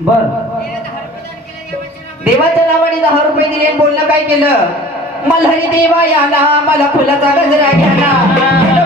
बर. देवाच्या नावाने दहा रुपये दिले बोलणं काय केलं? मल्हारी देवा याला मला फुलाचा गजरा घ्याला